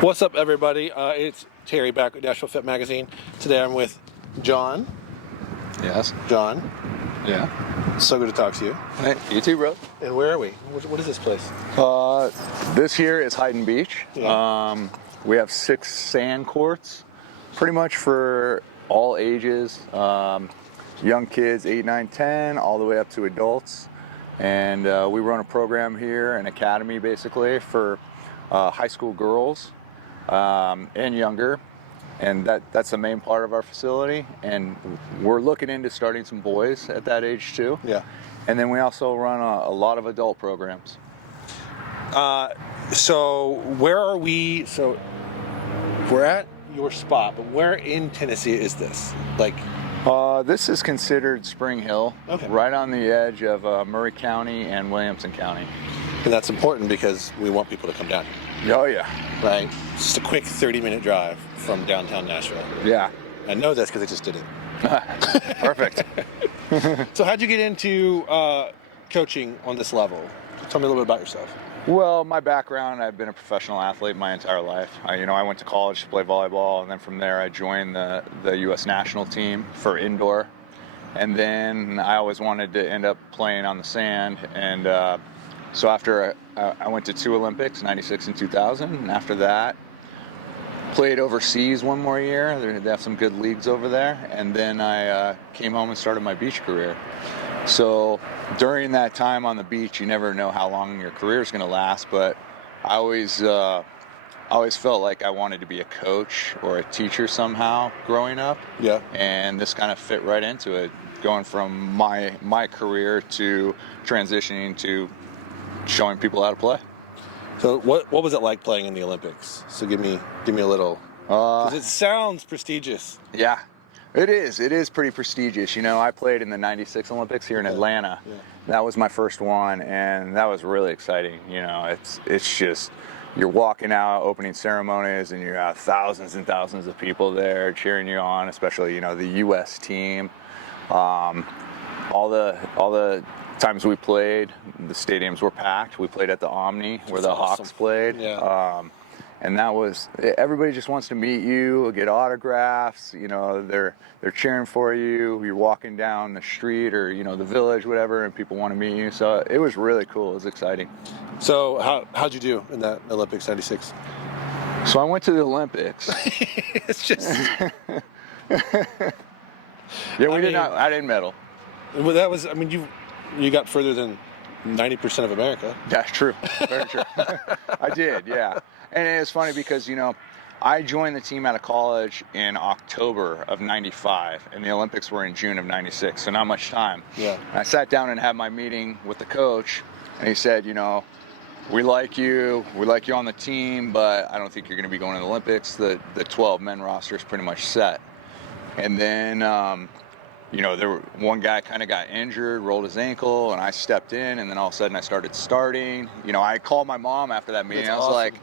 What's up, everybody? It's Terry back with Nashville Fit Magazine. Today I'm with John. Yes. John. Yeah. So good to talk to you. Hey, you too, bro. And where are we? What is this place? This here is Hyden Beach. Yeah. We have 6 sand courts, pretty much for all ages. Young kids, 8, 9, 10, all the way up to adults. And we run a program here, an academy basically, for high school girls and younger. And that's the main part of our facility. And we're looking into starting some boys at that age too. Yeah. And then we also run a lot of adult programs. So where are we? So we're at your spot, but where in Tennessee is this? This is considered Spring Hill, okay, right on the edge of Murray County and Williamson County. And that's important because we want people to come down here. Oh yeah. Right? It's just a quick 30-minute drive from downtown Nashville. Yeah. I know this because I just did it. Perfect. So how'd you get into coaching on this level? Tell me a little bit about yourself. Well, my background, I've been a professional athlete my entire life. I went to college to play volleyball, and then from there I joined the U.S. national team for indoor. And then I always wanted to end up playing on the sand. And so after I went to 2 Olympics, 96 and 2000, and after that, played overseas one more year. They have some good leagues over there. And then I came home and started my beach career. So during that time on the beach, you never know how long your career is going to last, but I always felt like I wanted to be a coach or a teacher somehow growing up. Yeah. And this kind of fit right into it, going from my career to transitioning to showing people how to play. So what was it like playing in the Olympics? So give me a little, 'cause it sounds prestigious. Yeah. It is pretty prestigious. I played in the 96 Olympics here in Atlanta. Yeah. That was my first one, and that was really exciting. It's just, you're walking out, opening ceremonies, and you have thousands and thousands of people there cheering you on, especially, the U.S. team. All the times we played, the stadiums were packed. We played at the Omni, where the awesome. Hawks played. Yeah. And that was, everybody just wants to meet you, get autographs, they're cheering for you. You're walking down the street or, the village, whatever, and people want to meet you. So it was really cool. It was exciting. So how'd you do in that Olympics 96? So I went to the Olympics. It's just... Yeah, I didn't medal. Well, that was, you got further than 90% of America. That's true. Very true. I did, yeah. And it's funny because, I joined the team out of college in October of 95, and the Olympics were in June of 96, so not much time. Yeah. And I sat down and had my meeting with the coach, and he said, we like you on the team, but I don't think you're going to be going to the Olympics. The 12 men roster is pretty much set. And then, one guy kind of got injured, rolled his ankle, and I stepped in, and then all of a sudden I started starting. I called my mom after that meeting. That's I was awesome. like,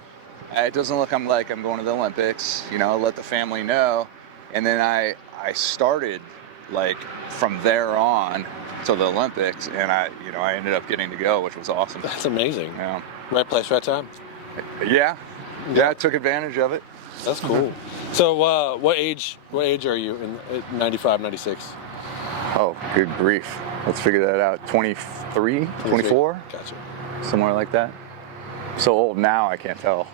it doesn't look like I'm going to the Olympics, let the family know. And then I started, from there on to the Olympics, and I ended up getting to go, which was awesome. That's amazing. Yeah. Right place, right time. Yeah, I took advantage of it. That's cool. So what age are you in 95, 96? Oh, good grief. Let's figure that out. 23, 24? Gotcha. Somewhere like that. So old now, I can't tell.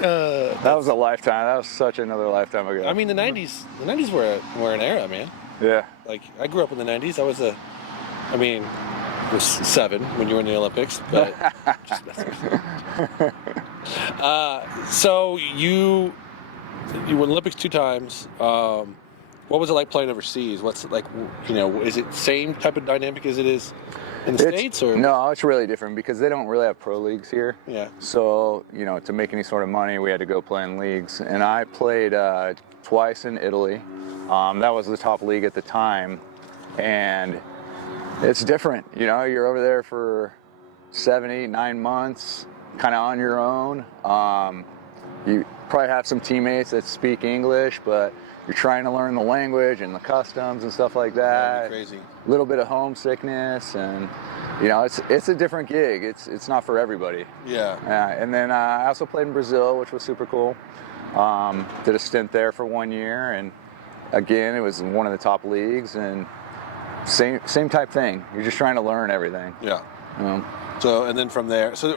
That was a lifetime. That was such another lifetime ago. The 90s were an era, man. Yeah. I grew up in the 90s. I was was 7 when you were in the Olympics, but just messing with you. So you were Olympics 2 times. What was it like playing overseas? What's it like, is it same type of dynamic as it is in the States? Or no, it's really different because they don't really have pro leagues here. Yeah. So, to make any sort of money, we had to go play in leagues. And I played twice in Italy. That was the top league at the time. And it's different. You're over there for 7, 8, 9 months, kind of on your own. You probably have some teammates that speak English, but you're trying to learn the language and the customs and stuff like that. That'd be crazy. A little bit of homesickness, and you know, it's a different gig. It's not for everybody. Yeah. And then I also played in Brazil, which was super cool. Did a stint there for 1 year, and again, it was one of the top leagues, and same type thing. You're just trying to learn everything. Yeah. You know? So, and then from there, so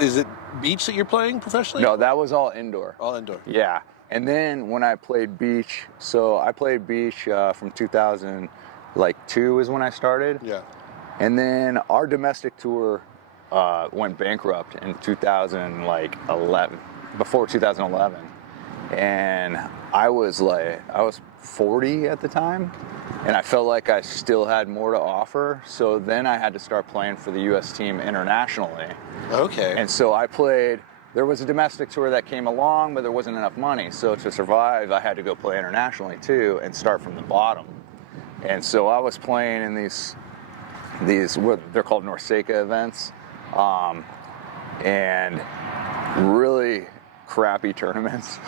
is it beach that you're playing professionally? No, that was all indoor. All indoor. Yeah. And then when I played beach, so I played beach from 2002 is when I started. Yeah. And then our domestic tour went bankrupt in 2011, before 2011. And I was 40 at the time, and I felt like I still had more to offer. So then I had to start playing for the U.S. team internationally. Okay. And so I played. There was a domestic tour that came along, but there wasn't enough money. So to survive, I had to go play internationally too and start from the bottom. And so I was playing in these what they're called Norseca events, and really crappy tournaments,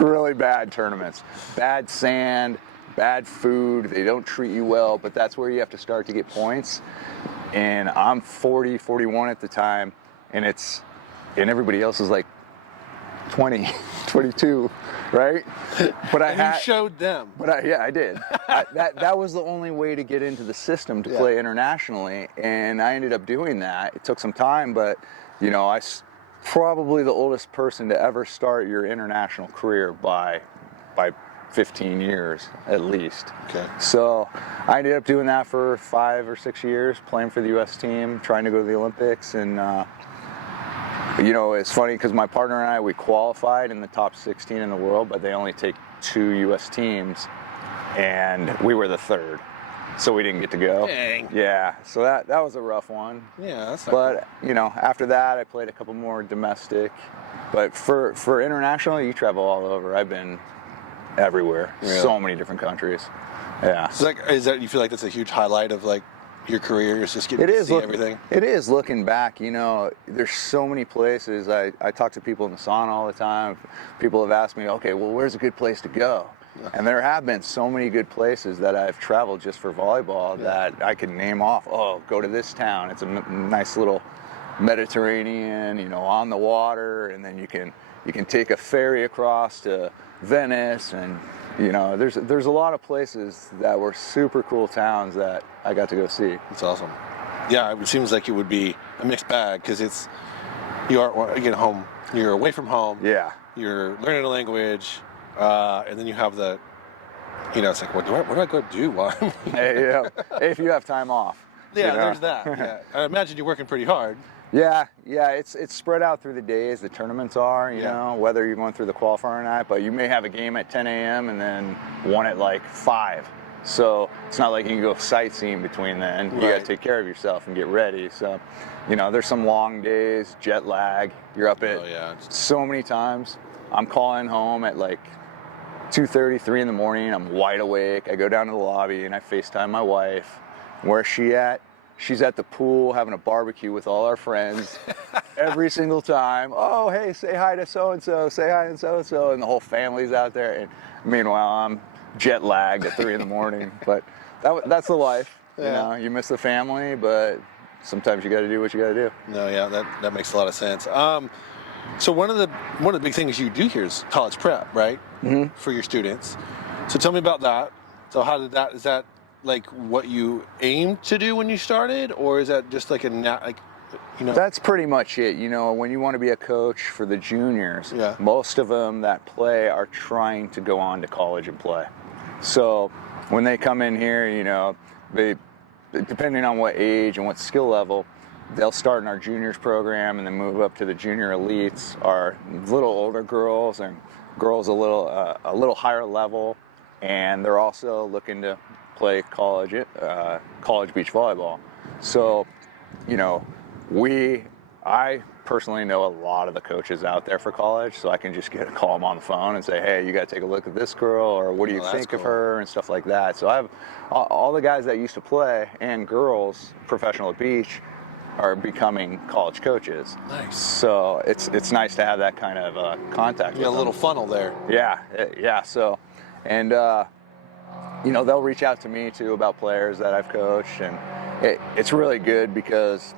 really bad tournaments, bad sand, bad food. They don't treat you well, but that's where you have to start to get points. And I'm 40, 41 at the time, and everybody else is like 20, 22, right? But You showed them. But I did. That was the only way to get into the system to play internationally, and I ended up doing that. It took some time, but you know, probably the oldest person to ever start your international career by 15 years at least. Okay. So I ended up doing that for 5 or 6 years, playing for the U.S. team, trying to go to the Olympics, and you know, it's funny because my partner and I, we qualified in the top 16 in the world, but they only take 2 U.S. teams, and we were the 3rd, so we didn't get to go. Dang. Yeah, so that was a rough one. Yeah, that's not But you know, after that, I played a couple more domestic. But for international, you travel all over. I've been everywhere, Really? So many different countries. Yeah. So you feel like that's a huge highlight of like your career? Is just getting to see everything? It is looking back. You know, there's so many places. I talk to people in the sauna all the time. People have asked me, okay, well, where's a good place to go? And there have been so many good places that I've traveled just for volleyball that I can name off. Oh, go to this town. It's a nice little Mediterranean, you know, on the water, and then you can take a ferry across to Venice, and you know, there's a lot of places that were super cool towns that I got to go see. That's awesome. Yeah, it seems like it would be a mixed bag because you get home, you're away from home. Yeah. You're learning a language, and then you have the, you know, it's like, what do I go do while I'm Hey, yeah. If you have time off. Yeah, you know? there's that. Yeah. I imagine you're working pretty hard. Yeah, it's spread out through the days the tournaments are, you know, whether you're going through the qualifier or not, but you may have a game at 10 a.m. and then one at like 5. So it's not like you can go sightseeing between then. You got to take care of yourself and get ready. So, you know, there's some long days, jet lag. You're up at so many times. I'm calling home at like 2:30, 3 in the morning. I'm wide awake. I go down to the lobby and I FaceTime my wife. Where's she at? She's at the pool having a barbecue with all our friends every single time. Oh, hey, say hi to so-and-so, say hi to so-and-so, and the whole family's out there. And meanwhile, I'm jet lagged at 3 in the morning. But that's the life. You know, you miss the family, but sometimes you got to do what you got to do. No, yeah, that makes a lot of sense. So one of the big things you do here is college prep, right? Mm-hmm. For your students. So tell me about that. So is that like what you aimed to do when you started, or is that just like you know? That's pretty much it. You know, when you want to be a coach for the juniors, most of them that play are trying to go on to college and play. So when they come in here, you know, they, depending on what age and what skill level, they'll start in our juniors program and then move up to the junior elites. Our little older girls and girls a little higher level, and they're also looking to play college beach volleyball. So, you know, I personally know a lot of the coaches out there for college, so I can just call them on the phone and say, hey, you got to take a look at this girl, or what do you think of her, and stuff like that. So I have all the guys that used to play and girls professional at beach are becoming college coaches. Nice. So it's nice to have that kind of contact. You got a little funnel there. Yeah. So, and you know, they'll reach out to me too about players that I've coached, and it's really good because,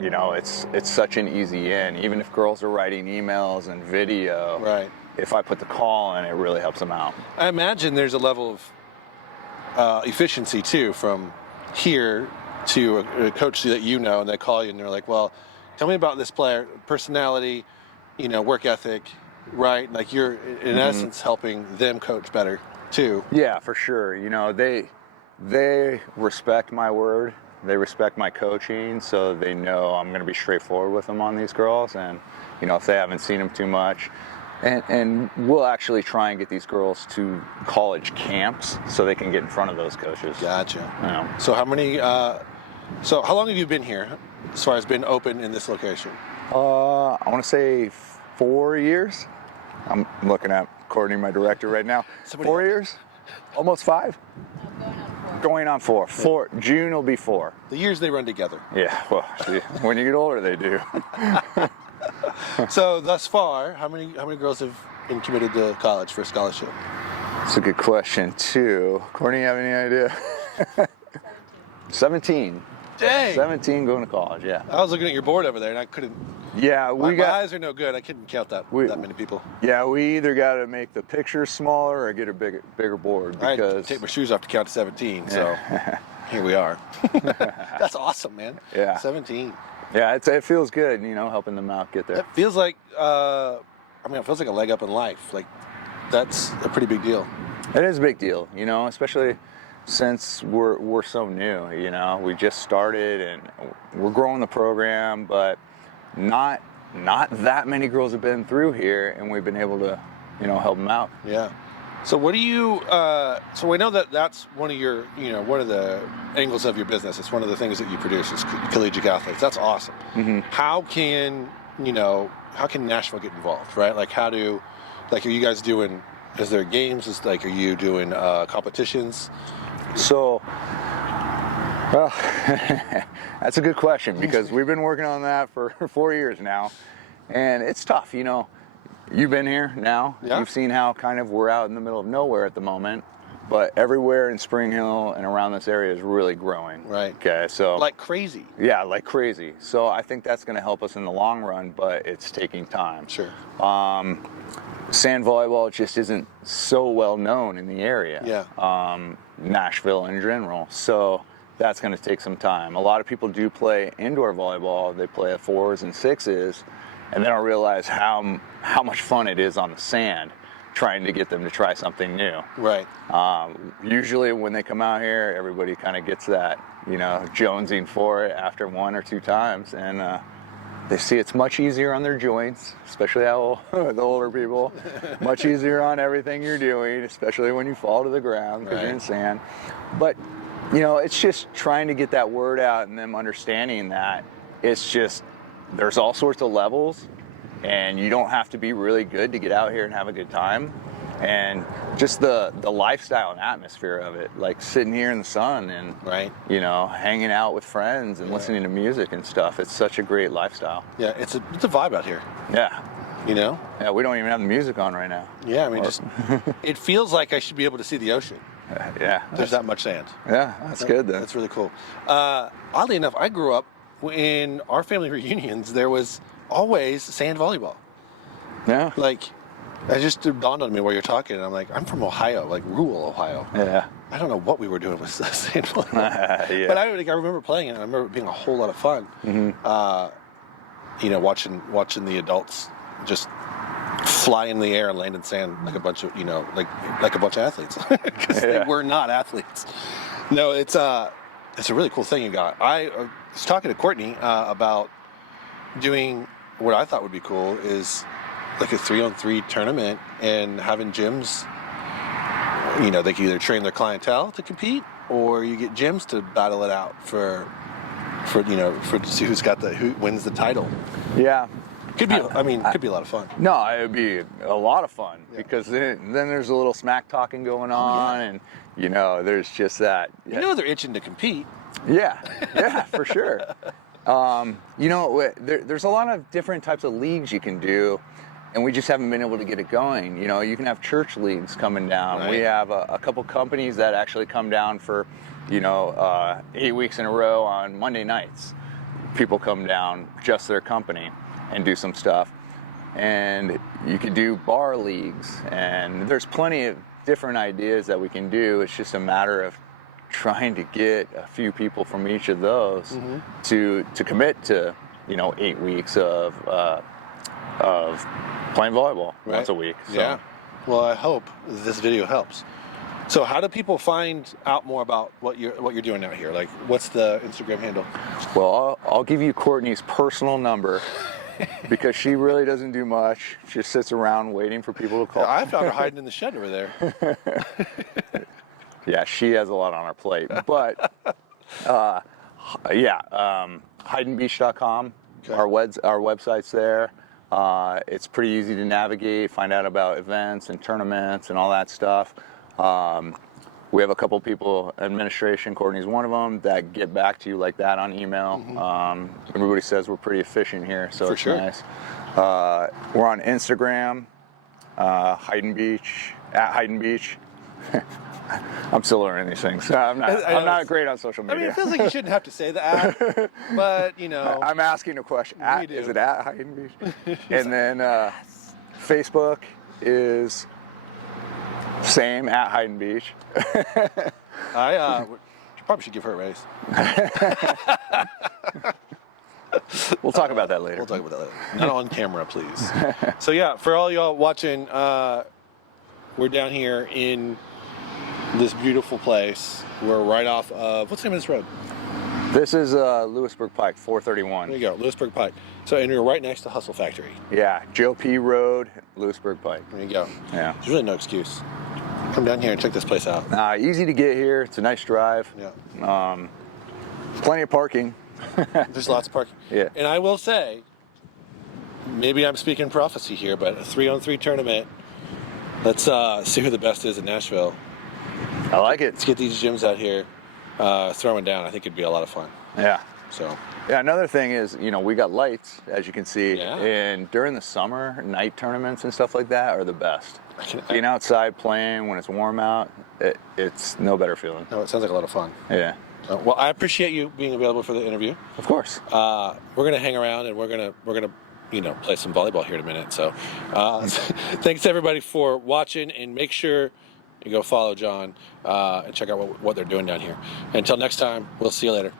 you know, it's such an easy in. Even if girls are writing emails and video, Right. if I put the call in, it really helps them out. I imagine there's a level of efficiency too from here to a coach that you know, and they call you and they're like, well, tell me about this player, personality, you know, work ethic, right? Like you're in essence helping them coach better too. Yeah, for sure. You know, they respect my word. They respect my coaching, so they know I'm going to be straightforward with them on these girls. And, you know, if they haven't seen them too much, and we'll actually try and get these girls to college camps so they can get in front of those coaches. Gotcha. You know. So how many, so how long have you been here as far as been open in this location? I want to say 4 years. I'm looking at Courtney, my director, right now. 4 years? Almost 5? Going on 4. June will be 4. The years they run together. Yeah, well, when you get older, they do. So thus far, how many girls have been committed to college for a scholarship? That's a good question too. Courtney, you have any idea? 17. Dang. 17 going to college. Yeah. I was looking at your board over there, and I couldn't. Yeah, My eyes are no good. I couldn't count that many people. Yeah, we either got to make the picture smaller or get a bigger board I because had to take my shoes off to count to 17. So here we are. That's awesome, man. Yeah. 17. Yeah, it feels good, you know, helping them out get there. It feels like, it feels like a leg up in life. Like, that's a pretty big deal. It is a big deal, you know, especially since we're so new, you know. We just started and we're growing the program, but not that many girls have been through here, and we've been able to, you know, help them out. Yeah. So what do you, so we know that that's one of your, you know, one of the angles of your business. It's one of the things that you produce is collegiate athletes. That's awesome. Mm-hmm. How can Nashville get involved, right? Like are you guys doing, is there games? Are you doing competitions? So, well, that's a good question because we've been working on that for 4 years now, and it's tough, you know. You've been here now. Yeah. You've seen how kind of we're out in the middle of nowhere at the moment, but everywhere in Spring Hill and around this area is really growing. Right. Okay, so. Like crazy. Yeah, like crazy. So I think that's going to help us in the long run, but it's taking time. Sure. Sand volleyball just isn't so well known in the area. Yeah. Nashville in general. So that's going to take some time. A lot of people do play indoor volleyball. They play at 4s and 6s, and they don't realize how much fun it is on the sand, trying to get them to try something new. Right. Usually when they come out here, everybody kind of gets that, you know, jonesing for it after 1 or 2 times, and they see it's much easier on their joints, especially the older people. Much easier on everything you're doing, especially when you fall to the ground because you're in sand. But, you know, it's just trying to get that word out and them understanding that it's just, there's all sorts of levels, and you don't have to be really good to get out here and have a good time. And just the lifestyle and atmosphere of it, like sitting here in the sun and, you know, hanging out with friends and listening to music and stuff. It's such a great lifestyle. Yeah, it's a vibe out here. Yeah. You know? Yeah, we don't even have the music on right now. Yeah, I mean, just it feels like I should be able to see the ocean. Yeah. There's that much sand. Yeah, that's good then. That's really cool. Oddly enough, I grew up in our family reunions. There was always sand volleyball. Yeah. Like, it just dawned on me while you're talking, and I'm like, I'm from Ohio, like rural Ohio. Yeah. I don't know what we were doing with sand volleyball. Yeah. But I remember playing it, and I remember it being a whole lot of fun. Mm-hmm. You know, watching the adults just fly in the air and land in sand like a bunch of, you know, like a bunch of athletes, because they were not athletes. No, it's a really cool thing you got. I was talking to Courtney about doing what I thought would be cool is like a 3-on-3 tournament and having gyms. You know, they can either train their clientele to compete, or you get gyms to battle it out for to see who wins the title. Yeah. Could be. Could be a lot of fun. No, it would be a lot of fun because then there's a little smack talking going on, and you know, there's just that. You know, they're itching to compete. Yeah, for sure. You know, there's a lot of different types of leagues you can do, and we just haven't been able to get it going. You know, you can have church leagues coming down. Right. We have a couple companies that actually come down for 8 weeks in a row on Monday nights. People come down, just their company, and do some stuff. And you could do bar leagues, and there's plenty of different ideas that we can do. It's just a matter of trying to get a few people from each of those to commit to 8 weeks of playing volleyball once a week. So. Yeah. Well, I hope this video helps. So, how do people find out more about what you're doing out here? Like, what's the Instagram handle? Well, I'll give you Courtney's personal number because she really doesn't do much. She just sits around waiting for people to call. Yeah, I found her hiding in the shed over there. Yeah, she has a lot on her plate. But hydenbeach.com. Okay. Our website's there. It's pretty easy to navigate, find out about events and tournaments and all that stuff. We have a couple people, administration, Courtney's one of them, that get back to you like that on email. Everybody says we're pretty efficient here, so it's nice. We're on Instagram, Hyden Beach, at Hyden Beach. I'm still learning these things. I'm not great on social media. I mean, it feels like you shouldn't have to say the at, but I'm asking a question. Is it at Hyden Beach? And then Facebook is same, at Hyden Beach. I probably should give her a raise. We'll talk about that later. Not on camera, please. So yeah, for all y'all watching, we're down here in this beautiful place. We're right off of, what's the name of this road? This is Lewisburg Pike, 431. There you go, Lewisburg Pike. So, and you're right next to Hustle Factory. Yeah, Joe P. Road, Lewisburg Pike. There you go. Yeah. There's really no excuse. Come down here and check this place out. Easy to get here. It's a nice drive. Yeah. Plenty of parking. There's lots of parking. Yeah. And I will say, maybe I'm speaking prophecy here, but a 3-on-3 tournament. Let's see who the best is in Nashville. I like it. Let's get these gyms out here throwing down. I think it'd be a lot of fun. Yeah. So. Yeah, another thing is, we got lights, as you can see, Yeah. and during the summer, night tournaments and stuff like that are the best. Being outside playing when it's warm out, it's no better feeling. No, it sounds like a lot of fun. Yeah. Well, I appreciate you being available for the interview. Of course. We're gonna hang around and we're gonna play some volleyball here in a minute. So, thanks everybody for watching, and make sure you go follow John and check out what they're doing down here. Until next time, we'll see you later.